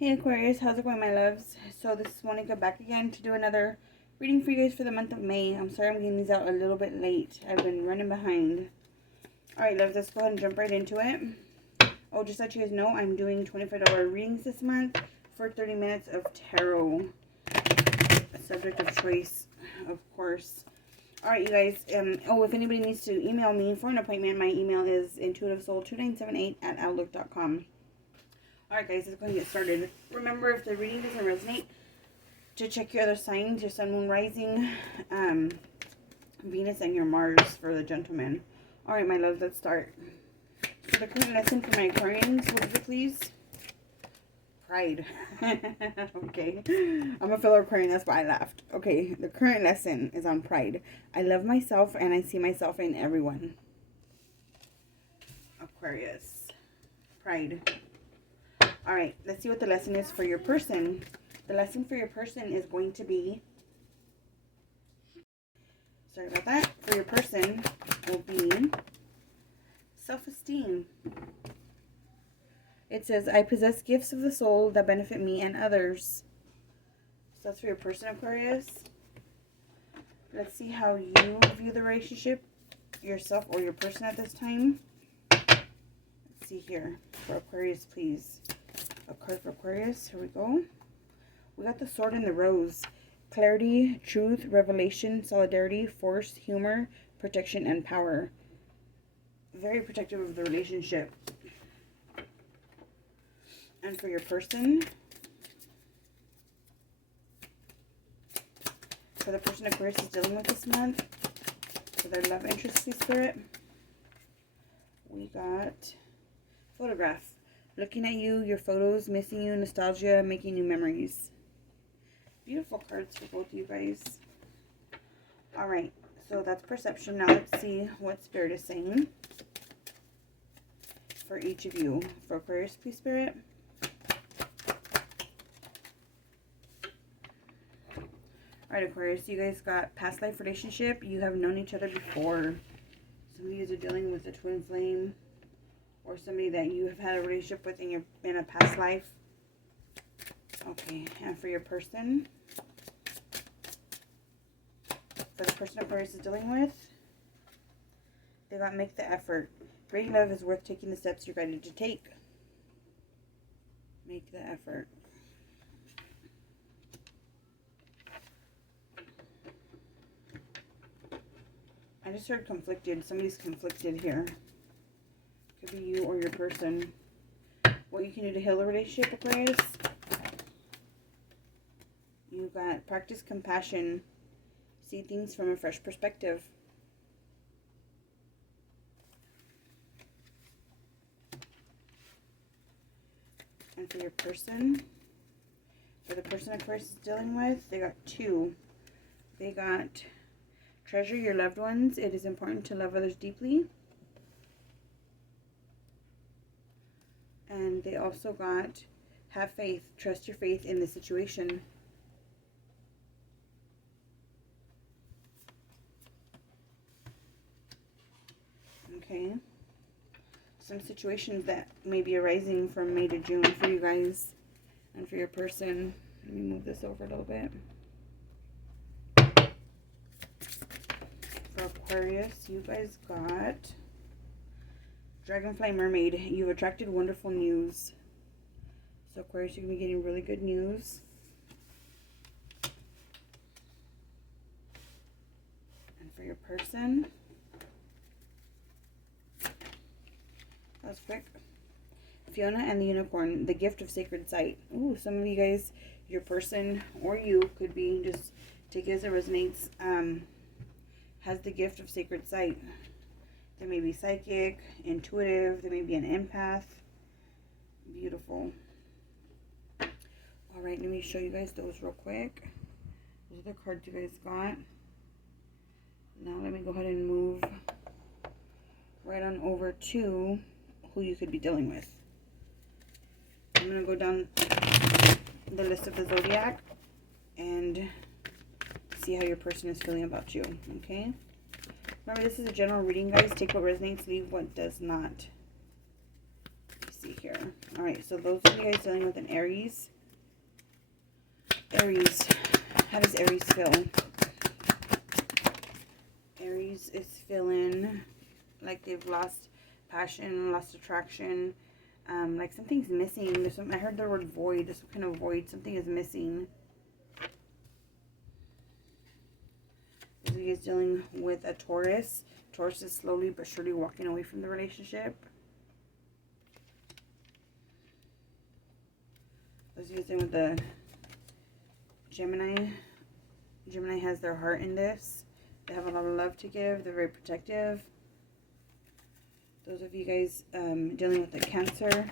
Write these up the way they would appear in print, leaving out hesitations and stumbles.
Hey Aquarius, how's it going, my loves? So this is Monica back again to do another reading for you guys for the month of May. I'm sorry I'm getting these out a little bit late. I've been running behind. Alright, loves, let's go ahead and jump right into it. Oh, just to let you guys know, I'm doing $25 readings this month for 30 minutes of tarot. A subject of choice, of course. Alright, you guys. If anybody needs to email me for an appointment, my email is intuitivesoul2978@outlook.com. Alright guys, let's go ahead and get started. Remember, if the reading doesn't resonate, to check your other signs, your sun, moon, rising, Venus, and your Mars for the gentleman. Alright, my love, let's start. So the current lesson for my Aquarians, what is it, please? Pride. Okay. I'm a fellow Aquarian, that's why I laughed. Okay, the current lesson is on pride. I love myself and I see myself in everyone. Aquarius. Pride. Alright, let's see what the lesson is for your person. The lesson for your person is going to be, sorry about that, for your person will be self-esteem. It says, I possess gifts of the soul that benefit me and others. So that's for your person, Aquarius. Let's see how you view the relationship, yourself or your person at this time. Let's see here. For Aquarius, please. A card for Aquarius. Here we go. We got the Sword and the Rose. Clarity, truth, revelation, solidarity, force, humor, protection, and power. Very protective of the relationship. And for your person, for the person Aquarius is dealing with this month, for their love interest, please, Spirit, we got photograph. Looking at you, your photos, missing you, nostalgia, making new memories. Beautiful cards for both of you guys. Alright, so that's perception. Now let's see what Spirit is saying for each of you. For Aquarius, please, Spirit. Alright, Aquarius, you guys got past life relationship. You have known each other before. Some of you guys are dealing with a twin flame, or somebody that you have had a relationship with in a past life. Okay, and for your person, for the person Aquarius is dealing with, they got make the effort. Great love is worth taking the steps you're ready to take. Make the effort. I just heard conflicted. Somebody's conflicted here. Could be you or your person. What you can do to heal a relationship, Aquarius. You got practice compassion. See things from a fresh perspective. And for your person, for the person Aquarius is dealing with, they got two. They got treasure your loved ones. It is important to love others deeply. And they also got have faith. Trust your faith in the situation. Okay. Some situations that may be arising from May to June for you guys and for your person. Let me move this over a little bit. For Aquarius, you guys got Dragonfly Mermaid. You've attracted wonderful news. So Aquarius, you're going to be getting really good news. And for your person, that was quick. Fiona and the Unicorn, the gift of sacred sight. Ooh, some of you guys, your person or you could be, just take it as it resonates, has the gift of sacred sight. They may be psychic, intuitive, they may be an empath. Beautiful. Alright, let me show you guys those real quick. Those are the cards you guys got. Now let me go ahead and move right on over to who you could be dealing with. I'm going to go down the list of the zodiac and see how your person is feeling about you, okay? Remember, this is a general reading, guys. Take what resonates, leave what does not. Let's see here. here. All right, so those of you guys dealing with an Aries. Aries, how does Aries feel? Aries is feeling like they've lost passion, lost attraction. Like something's missing. I heard the word void. There's some kind of void. Something is missing. Those of you guys dealing with a Taurus. Taurus is slowly but surely walking away from the relationship. Those of you guys dealing with the Gemini. Gemini has their heart in this. They have a lot of love to give. They're very protective. Those of you guys dealing with the Cancer.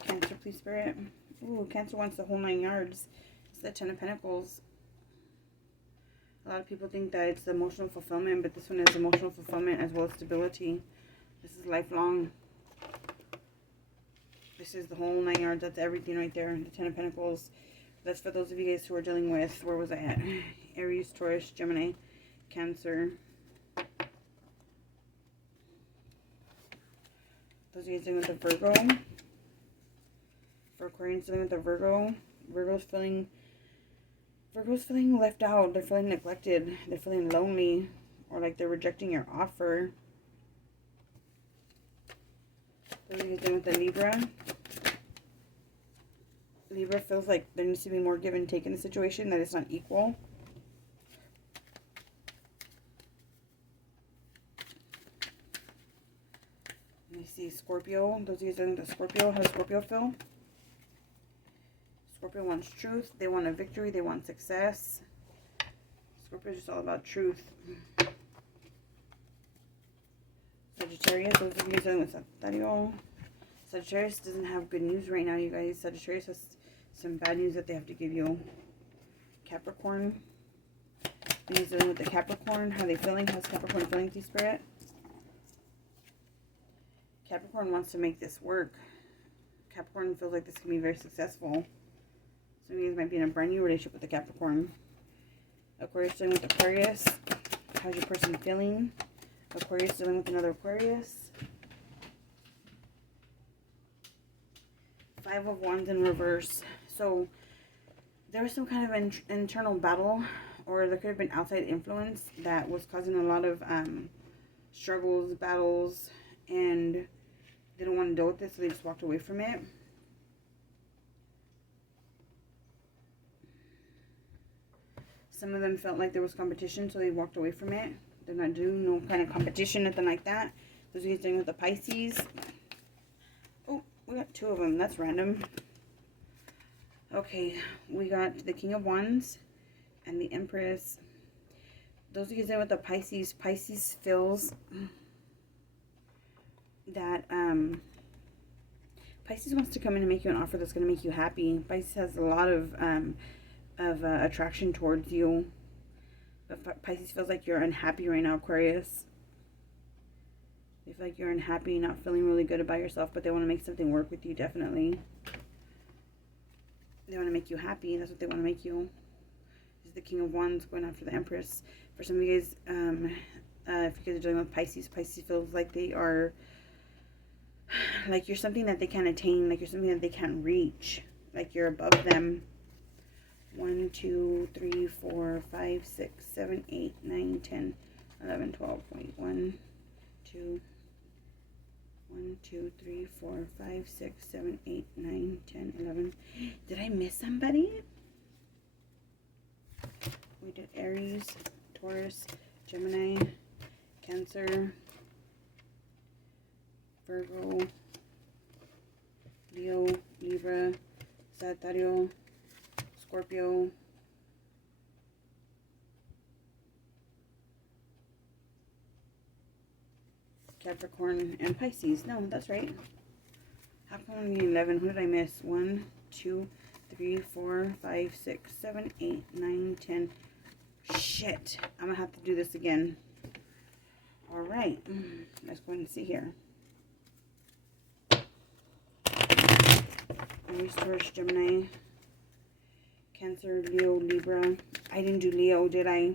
Cancer, please, Spirit. Ooh, Cancer wants the whole 9 yards. It's the 10 of Pentacles. A lot of people think that it's emotional fulfillment, but this one is emotional fulfillment as well as stability. This is lifelong. This is the whole 9 yards. That's everything right there. The 10 of Pentacles. That's for those of you guys who are dealing with, where was I at? Aries, Taurus, Gemini, Cancer. Those of you guys dealing with the Virgo. For Aquarians dealing with the Virgo. Virgo's feeling left out. They're feeling neglected. They're feeling lonely. Or like they're rejecting your offer. Those of you guys dealing with the Libra. Libra feels like there needs to be more give and take in the situation, that it's not equal. Let me see, Scorpio. Those of you dealing with the Scorpio, how does Scorpio feel? Scorpio wants truth. They want a victory. They want success. Scorpio is just all about truth. Sagittarius, those of you dealing with Sagittarius. Sagittarius doesn't have good news right now, you guys. Sagittarius has some bad news that they have to give you. Capricorn. These dealing with the Capricorn. How are they feeling? How's Capricorn feeling, to Spirit? Capricorn wants to make this work. Capricorn feels like this can be very successful. Some of you guys might be in a brand new relationship with the Capricorn. Aquarius dealing with Aquarius. How's your person feeling? Aquarius dealing with another Aquarius. 5 of Wands in reverse. So there was some kind of internal battle, or there could have been outside influence that was causing a lot of struggles, battles, and they don't want to deal with it, so they just walked away from it. Some of them felt like there was competition, so they walked away from it. They're not doing no kind of competition, nothing like that. Those of you dealing with the Pisces. Oh, we got 2 of them. That's random. Okay, we got the King of Wands and the Empress. Those of you dealing with the Pisces. Pisces feels that Pisces wants to come in and make you an offer that's going to make you happy. Pisces has a lot of attraction towards you. But Pisces feels like you're unhappy right now, Aquarius. They feel like you're unhappy, not feeling really good about yourself, but they want to make something work with you, definitely. They want to make you happy. That's what they want to make you. This is the King of Wands going after the Empress. For some of you guys, if you guys are dealing with Pisces, Pisces feels like they are, like you're something that they can't attain, like you're something that they can't reach, like you're above them. 1, 2, 3, 4, 5, 6, 7, 8, 9, 10, 11, 12. Wait, 1, 2, 3, 4, 5, 6, 7, 8, 9, 10, 11. Did I miss somebody? We did Aries, Taurus, Gemini, Cancer, Virgo, Leo, Libra, Sagittarius, Scorpio, Capricorn, and Pisces. No, that's right. How come only 11? Who did I miss? 1, 2, 3, 4, 5, 6, 7, 8, 9, 10. Shit. I'm going to have to do this again. Alright. Let's go and see here. Aries, Taurus, Gemini, Cancer, Leo, Libra. I didn't do Leo, did I?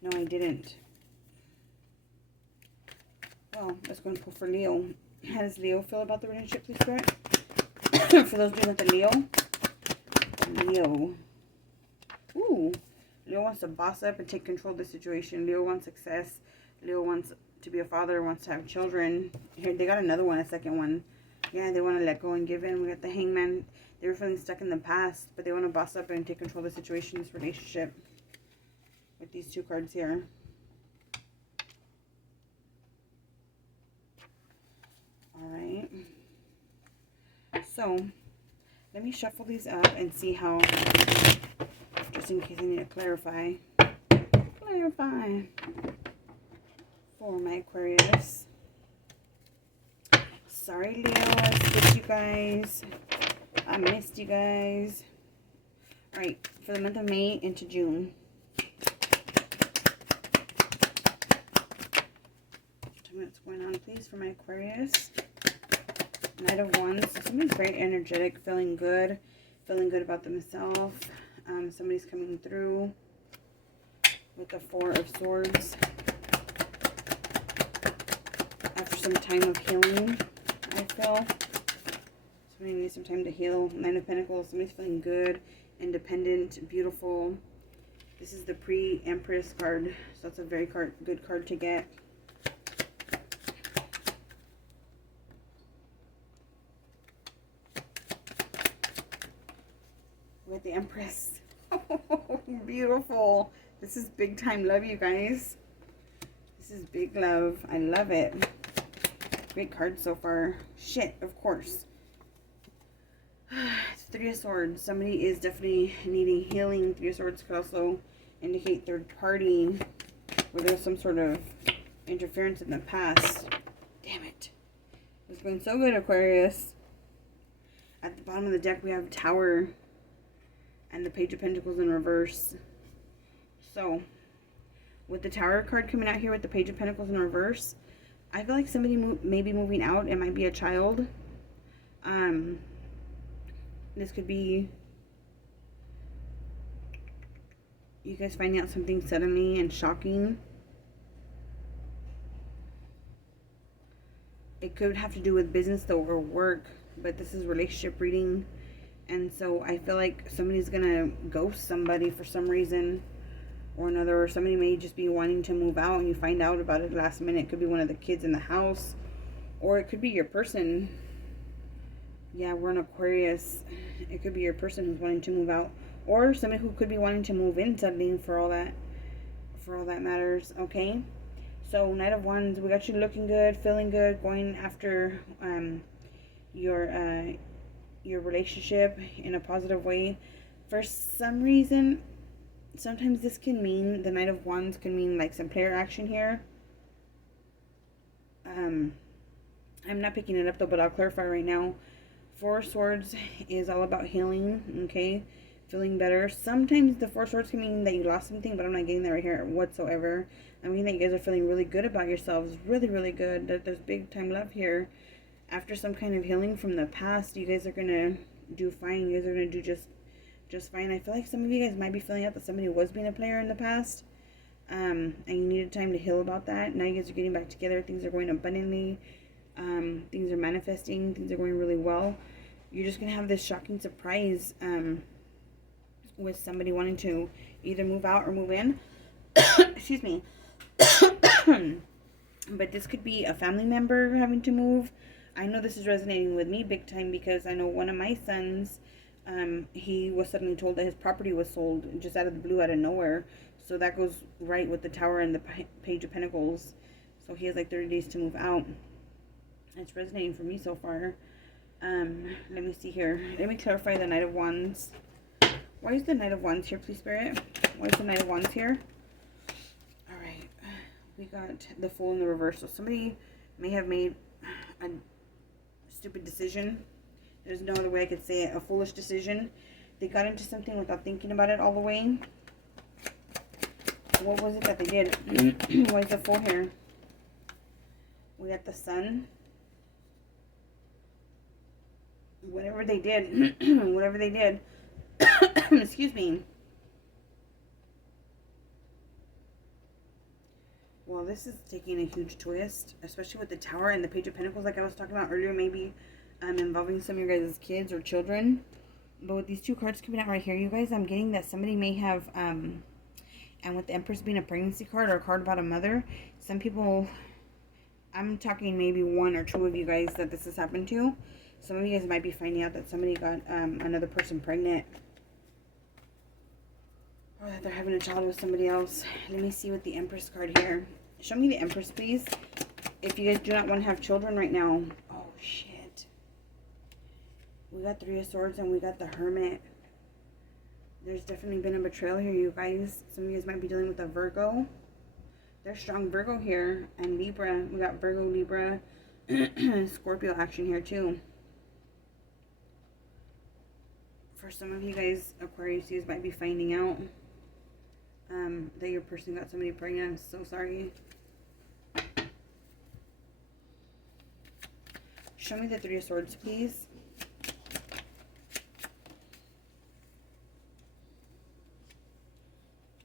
No, I didn't. Well, let's go and pull for Leo. How does Leo feel about the relationship, please, Spirit? For those dealing with the Leo. Leo. Ooh. Leo wants to boss up and take control of the situation. Leo wants success. Leo wants to be a father, wants to have children. Here, they got another one, a second one. Yeah, they want to let go and give in. We got the Hangman. They were feeling stuck in the past, but they want to boss up and take control of the situation, this relationship. With these two cards here. Alright. So, let me shuffle these up and see how, just in case I need to clarify. Clarify. For my Aquarius. Sorry, Leo, I skipped you guys. I missed you guys. Alright, for the month of May into June. Tell me what's going on, please, for my Aquarius. Knight of Wands. Somebody's very energetic, feeling good about themselves. Somebody's coming through with the Four of Swords. After some time of healing, I feel. Somebody needs some time to heal. Nine of Pentacles. Somebody's feeling good, independent, beautiful. This is the pre-Empress card, so that's a very good card to get. With the Empress. Beautiful. This is big time love, you guys. This is big love. I love it. Great card so far. Shit, of course. Three of Swords. Somebody is definitely needing healing. Three of Swords could also indicate third party, where there's some sort of interference in the past. Damn it. It's going so good, Aquarius. At the bottom of the deck, we have Tower and the Page of Pentacles in reverse. So, with the Tower card coming out here with the Page of Pentacles in reverse, I feel like somebody may be moving out. It might be a child. This could be you guys finding out something suddenly and shocking. It could have to do with business though, or work, but this is relationship reading. And so I feel like somebody's gonna ghost somebody for some reason or another, or somebody may just be wanting to move out and you find out about it last minute. It could be one of the kids in the house, or it could be your person. Yeah, we're in Aquarius. It could be your person who's wanting to move out, or somebody who could be wanting to move in suddenly, for all that matters. Okay, so Knight of Wands, we got you looking good, feeling good, going after your relationship in a positive way. For some reason, sometimes this can mean, the Knight of Wands can mean like some player action here. I'm not picking it up though, but I'll clarify right now. Four of Swords is all about healing, okay? Feeling better. Sometimes the Four of Swords can mean that you lost something, but I'm not getting that right here whatsoever. I mean that you guys are feeling really good about yourselves. Really, really good. That there's big time love here. After some kind of healing from the past, you guys are going to do fine. You guys are going to do just fine. I feel like some of you guys might be feeling out that somebody was being a player in the past. And you needed time to heal about that. Now you guys are getting back together. Things are going abundantly. Things are manifesting. Things are going really well. You're just going to have this shocking surprise with somebody wanting to either move out or move in. Excuse me. But this could be a family member having to move. I know this is resonating with me big time because I know one of my sons, he was suddenly told that his property was sold just out of the blue, out of nowhere. So that goes right with the Tower and the Page of Pentacles. So he has like 30 days to move out. It's resonating for me so far. Let me see here. Let me clarify the Knight of Wands. Why is the Knight of Wands here, please, Spirit? Why is the Knight of Wands here? Alright. We got the Fool in the reverse. So somebody may have made a stupid decision. There's no other way I could say it. A foolish decision. They got into something without thinking about it all the way. What was it that they did? Why is the Fool here? We got the Sun. Whatever they did, whatever they did, excuse me. Well, this is taking a huge twist, especially with the Tower and the Page of Pentacles, like I was talking about earlier, maybe involving some of your guys' kids or children. But with these two cards coming out right here, you guys, I'm getting that somebody may have, and with the Empress being a pregnancy card or a card about a mother, some people, I'm talking maybe one or two of you guys that this has happened to. Some of you guys might be finding out that somebody got another person pregnant. Or that they're having a child with somebody else. Let me see with the Empress card here. Show me the Empress, please. If you guys do not want to have children right now. Oh, shit. We got Three of Swords and we got the Hermit. There's definitely been a betrayal here, you guys. Some of you guys might be dealing with a Virgo. There's strong Virgo here. And Libra. We got Virgo, Libra, Scorpio action here too. For some of you guys, Aquarius might be finding out that your person got somebody pregnant. I'm so sorry. Show me the Three of Swords, please.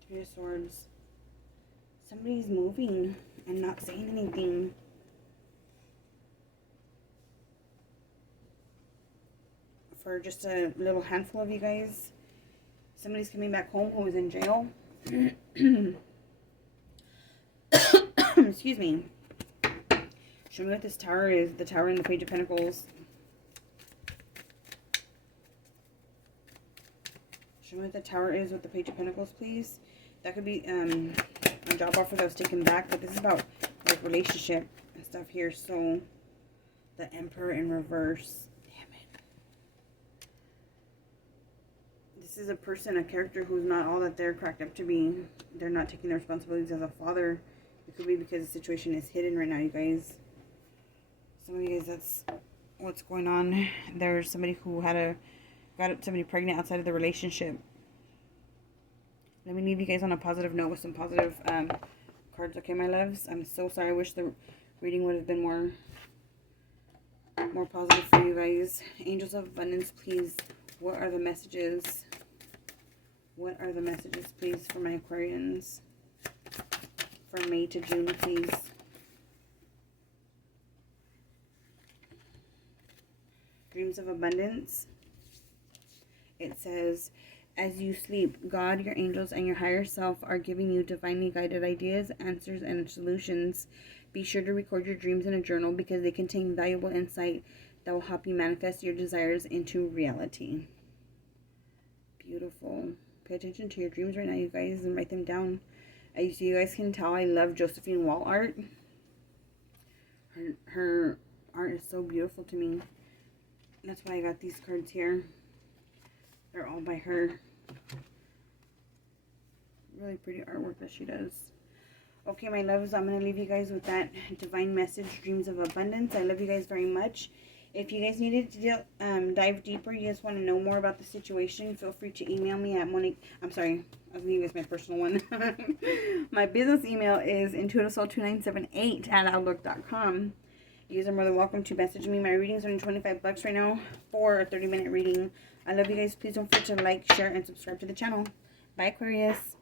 Three of Swords. Somebody's moving and not saying anything. For just a little handful of you guys. Somebody's coming back home who was in jail. Excuse me. Show me what this Tower is. The Tower and the Page of Pentacles. Show me what the Tower is with the Page of Pentacles, please. That could be a job offer that was taken back, but this is about like relationship and stuff here. So the Emperor in reverse. This is a person, a character who's not all that they're cracked up to be. They're not taking their responsibilities as a father. It could be because the situation is hidden right now, you guys. Some of you guys, that's what's going on. There's somebody who got somebody pregnant outside of the relationship. Let me leave you guys on a positive note with some positive cards, okay, my loves? I'm so sorry. I wish the reading would have been more positive for you guys. Angels of Abundance, please. What are the messages? What are the messages, please, for my Aquarians? From May to June, please. Dreams of Abundance. It says, as you sleep, God, your angels, and your higher self are giving you divinely guided ideas, answers, and solutions. Be sure to record your dreams in a journal because they contain valuable insight that will help you manifest your desires into reality. Beautiful. Pay attention to your dreams right now, you guys, and write them down. As you guys can tell, I love Josephine Wall art. Her art is so beautiful to me. That's why I got these cards here. They're all by her. Really pretty artwork that she does. Okay, my loves, I'm going to leave you guys with that divine message, Dreams of Abundance. I love you guys very much. If you guys needed to dive deeper, you guys want to know more about the situation, feel free to email me at Monica. I'm sorry, I was going to use my personal one. My business email is intuitivesoul2978@outlook.com. You guys are more than welcome to message me. My readings are only $25 right now for a 30-minute reading. I love you guys. Please don't forget to like, share, and subscribe to the channel. Bye, Aquarius.